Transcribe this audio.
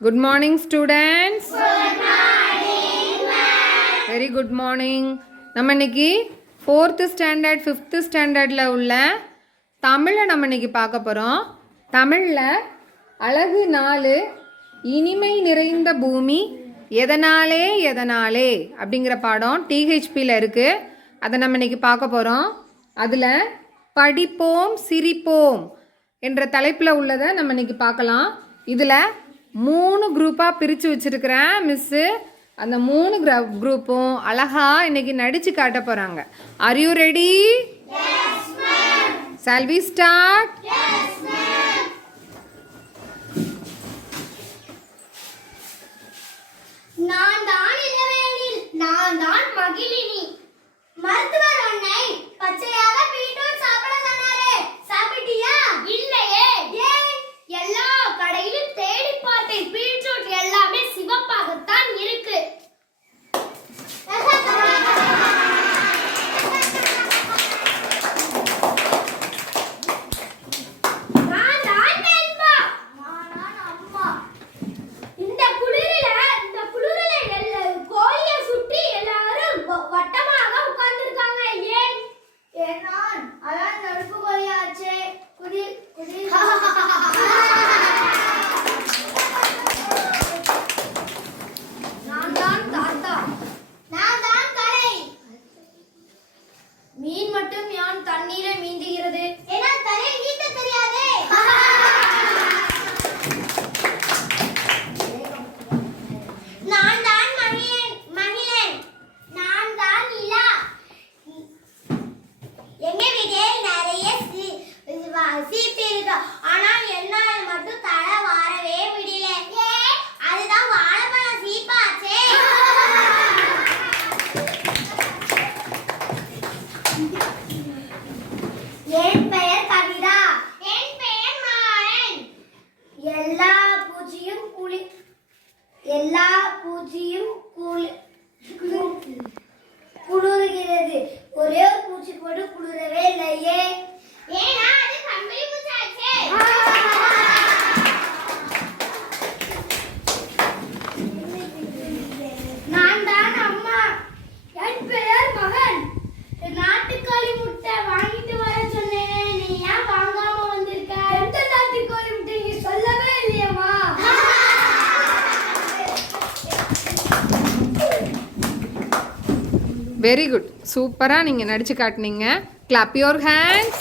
Good morning students very good morning நம்ம இன்னைக்கு fourth standard fifth ஸ்டாண்டர்டில் உள்ள தமிழை நம்ம இன்னைக்கு பார்க்க போகிறோம் தமிழில் அழகு நாலு இனிமை நிறைந்த பூமி எதனாலே எதனாலே அப்படிங்கிற பாடம் டிஹெச்பியில் இருக்குது அதை நம்ம இன்னைக்கு பார்க்க போகிறோம் அதில் படிப்போம் சிரிப்போம் என்ற தலைப்பில் உள்ளதை நம்ம இன்னைக்கு பார்க்கலாம். இதில் மூணு குரூப்பாக பிரித்து வச்சுருக்கிறேன் மிஸ்ஸு அந்த மூணு கிர குரூப்பும் அழகா இன்னைக்கு நடித்து காட்ட போகிறாங்க are you ready Shall we start? சீப்பு ஆனா என்னால மட்டும் தலை வாரவே முடியல அதுதான் வாழைப்பழம் சீப்பாச்சே என் பெயர் கவிதா. என் பெயர் மாறன். எல்லா பூச்சியும் குளி எல்லா பூச்சியும் வெரி குட் சூப்பராக நீங்கள் நடிச்சு காட்டுனீங்க. Clap your hands